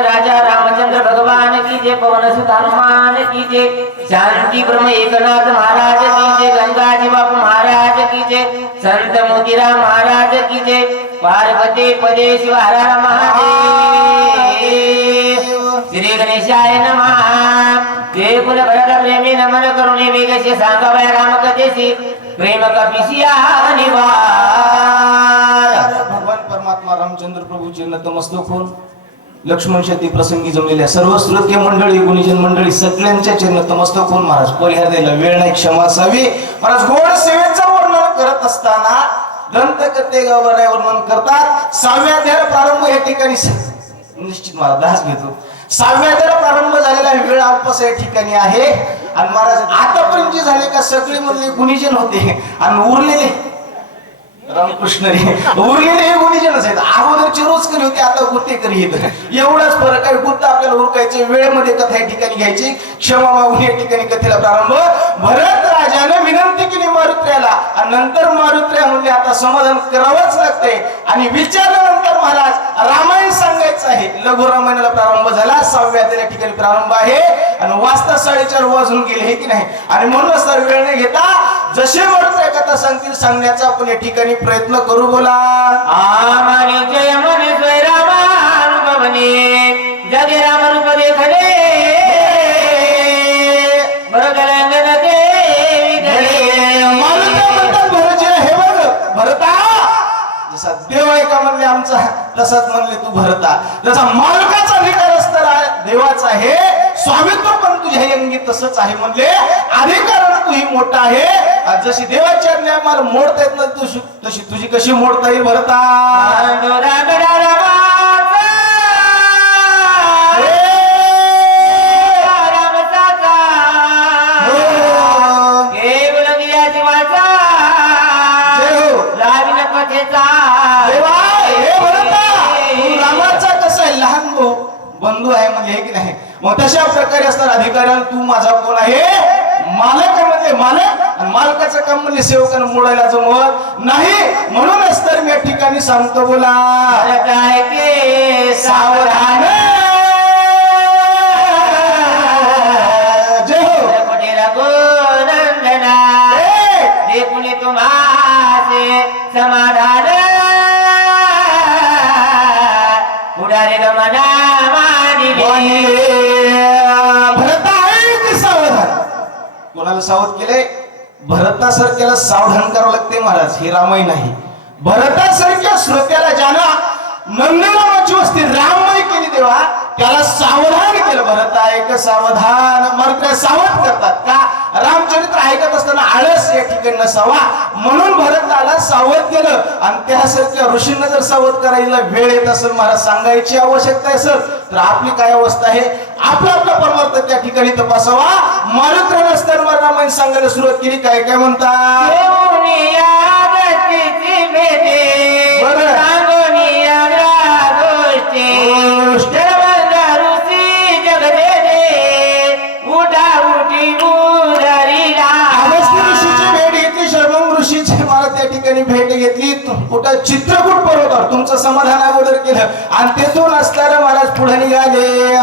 जय राजा रामचंद्र भगवान की जय पवन सुत हनुमान की जय शांति ब्रह्म एकनाथ महाराज की जय गंगाजी बापू महाराज की जय संत मोतीराम महाराज की जय पार्वती पदे शिव हर हर महादेव श्री गणेशाय नमः जय कुल भरत प्रेमी नमन करुणे वेगस्य सांगवय राम कथेसी प्रेम कपिसिया निवार भगवान परमात्मा रामचंद्र प्रभूचे नतमस्तक होऊन लक्ष्मण शती प्रसंगी जमलेल्या सर्व श्रोते मंडळी गुणीजन मंडळी सगळ्यांच्या नतमस्तक होऊन महाराज परिहार द्यायला वेळ नाही क्षमा असावी महाराज गोड सेवेचं वर्णन करत असताना दंतकथे गावाला वर्णन करतात 6व्या अध्याय प्रारंभ या ठिकाणी निश्चित मला दास घेतो 6व्या अध्याय प्रारंभ झालेला वेळ अल्पस या ठिकाणी आहे आणि महाराज आतापर्यंत जे झाले का सगळे म्हणले गुणीजन होते आणि उरलेले रामकृष्ण उरलेले हे गुणीजनच आहेत अगोदरचे रोजकरी होते आता गुत्तेकरी येत एवढाच फरक आहे गुत्त आपल्याला उरकायचे वेळेमध्ये कथा या ठिकाणी घ्यायची क्षमा मागून या ठिकाणी कथेला प्रारंभ भरत राजाने विनंती केली मारुत्र्याला आणि नंतर मारुत्र्या म्हणले आता समाधान करावंच लागतंय आणि विचारल्यानंतर महाराज रामायण सांगायचं आहे लघु रामायणाला प्रारंभ झाला 6व्या अध्याया ठिकाणी प्रारंभ आहे आणि वाजता 4:30 वाजून गेले हे की नाही आणि म्हणूनच तर वेळ नाही घेता जसे मारुत्र्या कथा सांगतील सांगण्याचा आपण या ठिकाणी प्रयत्न करू बोला आमानी जय मने जय रामानुभवने जगे राम रूप देखले भरतरंगन देवी घडे मारुत्र्या म्हणतात भरत हे बघ भरता जसा देव आहे का म्हणले आमचा तसाच म्हणले तू भरता जसा मालकाचा अधिकार असताना देवाचा आहे स्वामित्व पण तुझ्या अंगी तसंच आहे म्हणले अधिकारानं तू ही मोठा आहे जशी देवाची आज्ञा मला मोडता येत नाही तशी तुझी कशी मोडता येईल भरता बंधू आहे म्हणजे हे की नाही मग तशा प्रकारे असणारा अधिकाऱ्यानं तू माझा कोण आहे मालक म्हणजे मालक आणि मालकाचं काम म्हणजे सेवकानं मोडायला जमत नाही म्हणूनच तर मी या ठिकाणी सांगतो बोला काय के सावधान जय हो रघुपती रघुनंदना देखुनी तुम्हासे समाधान पुढारी गमना भरता आहे की सावधान कोणाला सावध केले भरतासारख्याला सावधान करावं लागते महाराज हे रामायण आहे भरतासारख्या श्रोत्याला ज्याला नंदरामाची वस्ती राममय केली तेव्हा त्याला सावधान केलं भरता एक सावधान मारुत्र्या सावध करतात का रामचरित्र ऐकत असताना आळस या ठिकाणी नसावा म्हणून भरताला सावध केलं आणि त्यासारख्या ऋषींना जर सावध करायला वेळ येत असेल महाराज सांगायची आवश्यकता असेल तर आपली काय अवस्था आहे आपला आपला परमार्थ त्या ठिकाणी तपासावा मारुत्र्या नसताना रामायण सांगायला सुरुवात केली काय काय म्हणतात भेट घेतली कुठं चित्रकूट पर्वतावर तुमचं समाधान अगोदर केलं आणि तेथून असताना महाराज पुढे निघाले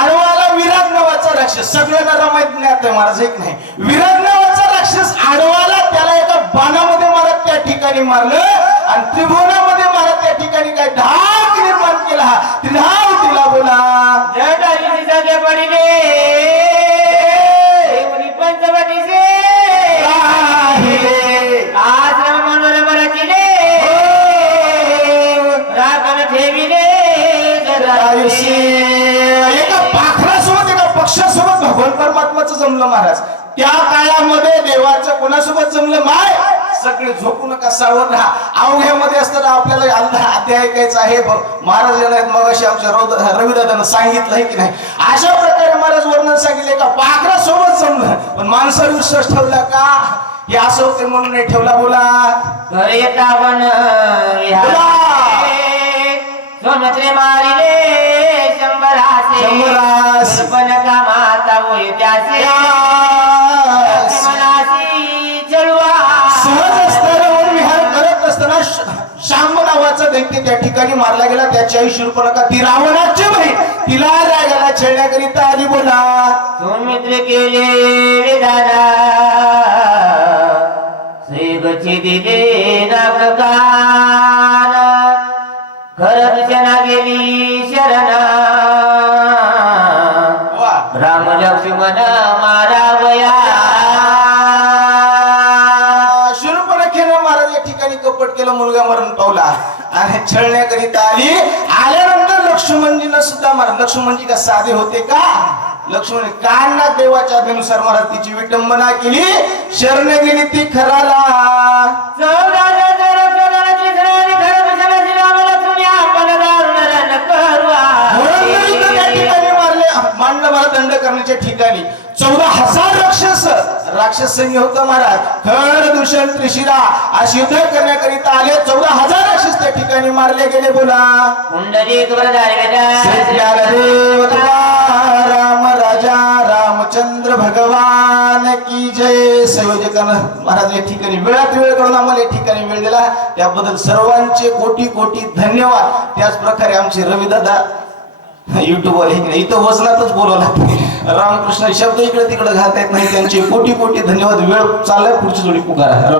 आडवाला विराट नावाचा राक्षस सगळ्यांना रमायत ज्ञात आहे महाराज एक नाही विराट नावाचा राक्षस आडवाला त्याला एका बाणामध्ये मारत त्या ठिकाणी मारलं आणि त्रिभुवनामध्ये मारत त्या ठिकाणी काय धाक निर्माण केला त्रिधाव तिला बोला एका पाखरासोबत एका पक्षासोबत भगवान परमात्माचं जमलं महाराज त्या काळामध्ये देवाचं कोणासोबत जमलं माय सगळे झोपू नका सावध राहा अवघ्यामध्ये असताना आपल्याला अध्याय ऐकायचा आहे महाराज मग अशी आमच्या रविदादानं सांगितलं आहे की नाही अशा प्रकारे महाराज वर्णन सांगितले का पाखरासोबत जमलं पण माणसावर विश्वास ठेवला का हे असं होते म्हणून नाही ठेवला बोला सोनत्रे मारिले शंभरासे शंभरास. शूर्पणखा माता होय त्यासे मनासी जळवा सहज स्तरावर विहार करत असताना शांब नावाचा दैत्य त्या ठिकाणी मारला गेला. त्याची आई शूर्पणखा ती रावणाची बहीण तिला रागाला छेडण्याकरिता आली. बोला सौमित्र केले विधाना श्रीगची दिले नागकान खरं दिशना गेली शरणा वा. राम लक्ष्मण मारावया शूर्पणखेनं महाराज या ठिकाणी कपट केलं. मुलगा मरण पावला आणि छळण्याकरिता आली. आल्यानंतर लक्ष्मणजीनं सुद्धा महाराज लक्ष्मणजी का साधे होते का? लक्ष्मण कान्हा देवाच्या आज्ञेनुसार महाराज तिची विटंबना केली. शरण गेली ती खराला. म्हणून तर त्या ठिकाणी मारले. मांडवाला दंड करण्याच्या ठिकाणी 14,000 राक्षस सैन्य होतं महाराज. खड दूषण त्रिशिरा अशी युद्ध करण्याकरिता आले. 14,000 राक्षस त्या ठिकाणी मारले गेले. बोला देव राम राजा रामचंद्र भगवान की जय. संयोजकांना महाराज या ठिकाणी वेळात वेळ करून आम्हाला या ठिकाणी वेळ दिला त्याबद्दल सर्वांचे कोटी कोटी धन्यवाद. त्याच प्रकारे आमचे रविदादा युट्यूब वर इथं वचनातच बोलवला. रामकृष्ण शब्द इकडे तिकडे घालता येत नाही. त्यांचे कोटी कोटी धन्यवाद. वेळ चाललाय पुढची जोडी पुकारा.